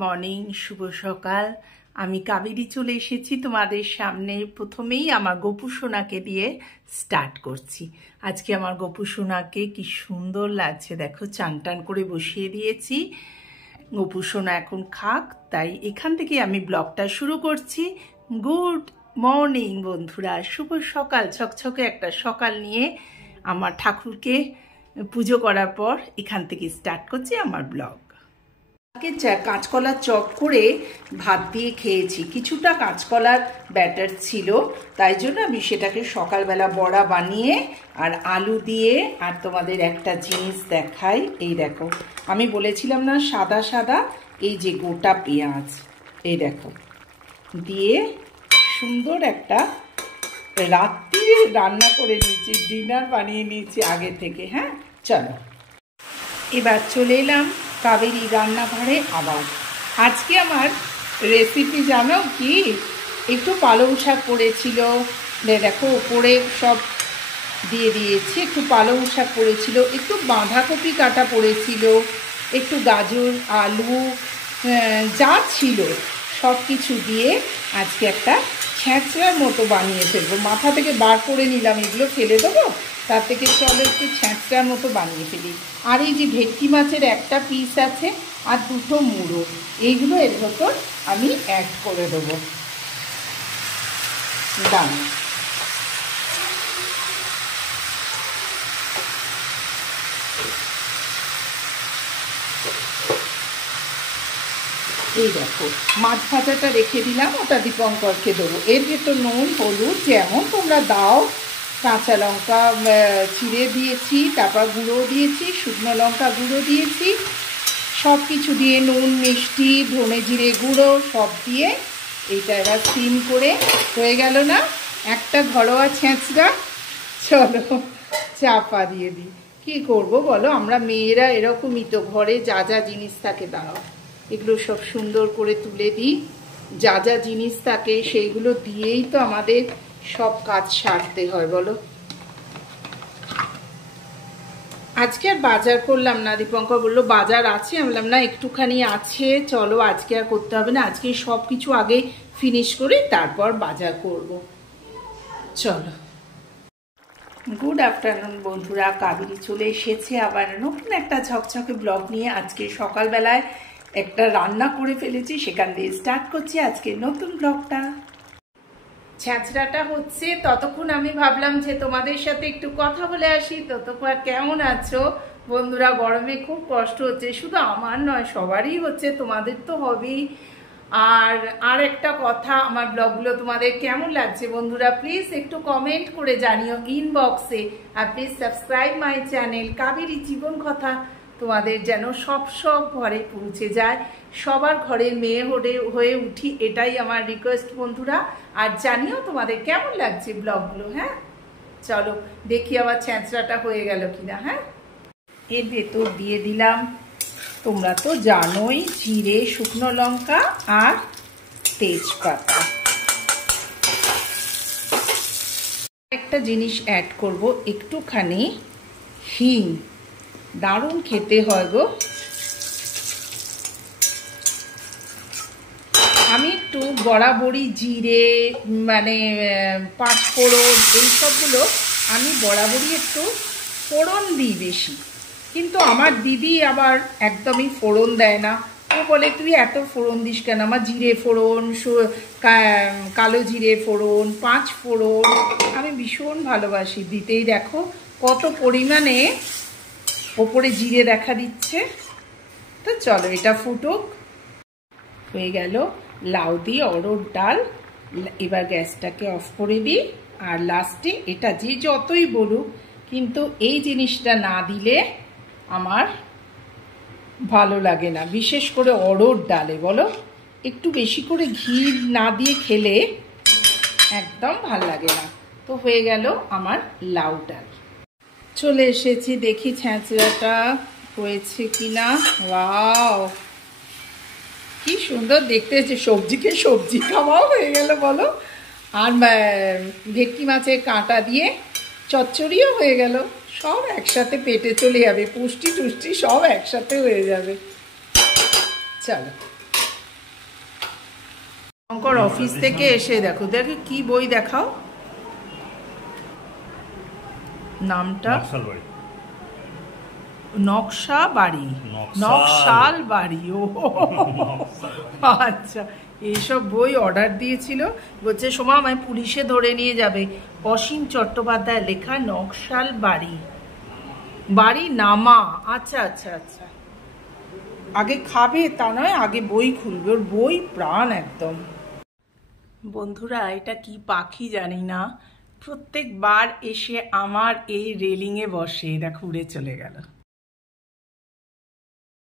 Morning, শুভ সকাল। আমি কাবেরী চলে এসেছি তোমাদের সামনে। প্রথমেই আমার গপু সোনাকে দিয়ে স্টার্ট করছি। আজকে আমার গপু সোনাকে কি সুন্দর লাগছে দেখো, চান টান করে বসিয়ে দিয়েছি। গপু সোনা এখন খাক, তাই এখান থেকে আমি ব্লগটা শুরু করছি। গুড মর্নিং বন্ধুরা, শুভ সকাল। ছকছকে একটা সকাল নিয়ে আমার ঠাকুরকে পুজো করার পর এখান থেকে স্টার্ট করছি আমার ব্লগ। কাঁচকলার চপ করে ভাত দিয়ে খেয়েছি। কিছুটা কাঁচকলার ব্যাটার ছিল, তাই জন্য আমি সেটাকে সকালবেলা বড়া বানিয়ে আর আলু দিয়ে, আর তোমাদের একটা জিনিস দেখাই, এই দেখো আমি বলেছিলাম না সাদা সাদা, এই যে গোটা পেঁয়াজ এই দেখো দিয়ে সুন্দর একটা রাত্রি রান্না করে নিয়েছি, ডিনার বানিয়ে নিয়েছি আগে থেকে। হ্যাঁ চলো, এবার চলে এলাম কাবেরী রান্নাঘরে আবার। আজকে আমার রেসিপি জানো কি, একটু পালং শাক করেছিল, দেখো ওপরে সব দিয়ে দিয়েছি। একটু পালং শাক করেছিল, একটু বাঁধাকপি কাটা পড়েছিল, একটু গাজর আলু যা ছিল সব কিছু দিয়ে আজকে একটা ছ্যাঁচড়ার মতো বানিয়ে ফেলবো। মাথা থেকে বার করে নিলাম, এগুলো ফেলে দেবো, তার থেকে চলো একটু ছ্যাঁচড়ার মতো বানিয়ে ফেলি। আর এই যে ভেটকি মাছের একটা পিস আছে আর দুটো মুড়ো, এইগুলো এর ভেতর আমি অ্যাড করে দেবো। দাম এই দেখো মাছ ভাজাটা রেখে দিলাম, ওটা দীপঙ্করকে দেবো। এর ভেতর নুন হলুদ যেমন তোমরা দাও, কাঁচা লঙ্কা চিড়ে দিয়েছি, তারপর গুঁড়ো দিয়েছি, শুকনো লঙ্কা গুঁড়ো দিয়েছি, সব কিছু দিয়ে নুন মিষ্টি ধনে জিরে গুঁড়ো সব দিয়ে এইটা এবার সিম করে হয়ে গেল না একটা ঘরোয়া ছ্যাঁচড়া। চলো চাপা দিয়ে দিই। কী করবো বলো, আমরা মেয়েরা এরকমই তো, ঘরে যা যা জিনিস থাকে দাঁড়াও এগুলো সব সুন্দর করে তুলে দিই। যা যা জিনিস থাকে সেইগুলো দিয়েই তো আমাদের সব কাজ সারতে হয় বলো। আজকে আর বাজার করলাম না, দীপঙ্কর বললো বাজার আছে, আমি বললাম না একটুখানি আছে, চলো আজকে আর করতে হবে না, আজকে সব কিছু আগে ফিনিশ করে তারপর বাজার করব। চলো, গুড আফটারনুন বন্ধুরা, কাবেরী চলে এসেছে আবার নতুন একটা ঝকঝকে ব্লগ নিয়ে। আজকে সকালবেলায় একটা রান্না করে ফেলেছি, সেখান দিয়ে স্টার্ট করছি আজকে নতুন ব্লগটা। ছ্যাঁচড়াটা হচ্ছে, ততক্ষণ আমি ভাবলাম যে তোমাদের সাথে একটু কথা বলে আসি। ততক্ষণ কেমন আছো বন্ধুরা? গরমে খুব কষ্ট হচ্ছে, শুধু আমার নয় সবারই হচ্ছে, তোমাদের তো হবেই। আর একটা কথা, আমার ব্লগগুলো তোমাদের কেমন লাগছে বন্ধুরা প্লিজ একটু কমেন্ট করে জানিও ইনবক্সে। আর please subscribe my channel Kaberi জীবন কথা, তোমাদের যেন সব ঘরে পৌঁছে যায়, সবার ঘরের মেয়ে হয়ে উঠি, এটাই আমার রিকোয়েস্ট বন্ধুরা। আর জানিও তোমাদের কেমন লাগছে ব্লগগুলো। হ্যাঁ চলো দেখি আবার ছ্যাঁচড়াটা হয়ে গেল কিনা। হ্যাঁ, এর ভেতর দিয়ে দিলাম, তোমরা তো জানোই, জিরে শুকনো লঙ্কা আর তেজপাতা। একটা জিনিস অ্যাড করব, একটুখানি হিং, দারুণ খেতে হয় গো। আমি একটু বরাবরই জিরে মানে পাঁচফোড়ন এইসবগুলো আমি বরাবরই একটু ফোড়ন দিই বেশি, কিন্তু আমার দিদি আবার একদমই ফোড়ন দেয় না। ও বলে তুই এত ফোড়ন দিস কেন? আমার জিরে ফোড়ন, কালো জিরে ফোড়ন, পাঁচ ফোড়ন আমি ভীষণ ভালোবাসি দিতেই। দেখো কত পরিমাণে ওপরে জিরে দেখা দিচ্ছে। তো চলো এটা ফুটুক। হয়ে গেল লাউ দিয়ে অরড় ডাল। এবার গ্যাসটাকে অফ করে দিই। আর লাস্টে এটা যে যতই বলুক, কিন্তু এই জিনিসটা না দিলে আমার ভালো লাগে না, বিশেষ করে অরড় ডালে বলো, একটু বেশি করে ঘি না দিয়ে খেলে একদম ভাল লাগে না। তো হয়ে গেল আমার লাউ ডাল। চলে এসেছি, দেখি ছ্যাঁচড়াটা হয়েছে কিনা। ওয়াও কি সুন্দর দেখতে হয়েছে, সবজিকে সবজি খাওয়াও হয়ে গেল বলো, আর ভেটকি মাছের কাঁটা দিয়ে চচ্চড়িও হয়ে গেল। সব একসাথে পেটে চলে যাবে, পুষ্টি টুষ্টি সব একসাথে হয়ে যাবে। চলো পর অফিস থেকে এসে দেখো কি বই দেখাও, নামটা নকশা বাড়ি, নকশাল বাড়ি। ও আচ্ছা, এইসব বই অর্ডার দিয়েছিল। বলছে সোমা আমায় পুলিশে ধরে নিয়ে যাবে। অসীম চট্টোপাধ্যায় লেখা নকশাল বাড়ি, বাড়ি নামা। আচ্ছা আচ্ছা আচ্ছা, আগে খাবে তা নয়, আগে বই খুলবে। ওর বই প্রাণ একদম। বন্ধুরা, এটা কি পাখি জানি না, প্রত্যেকবার এসে আমার এই রেলিংয়ে বসে, দেখো উড়ে চলে গেল।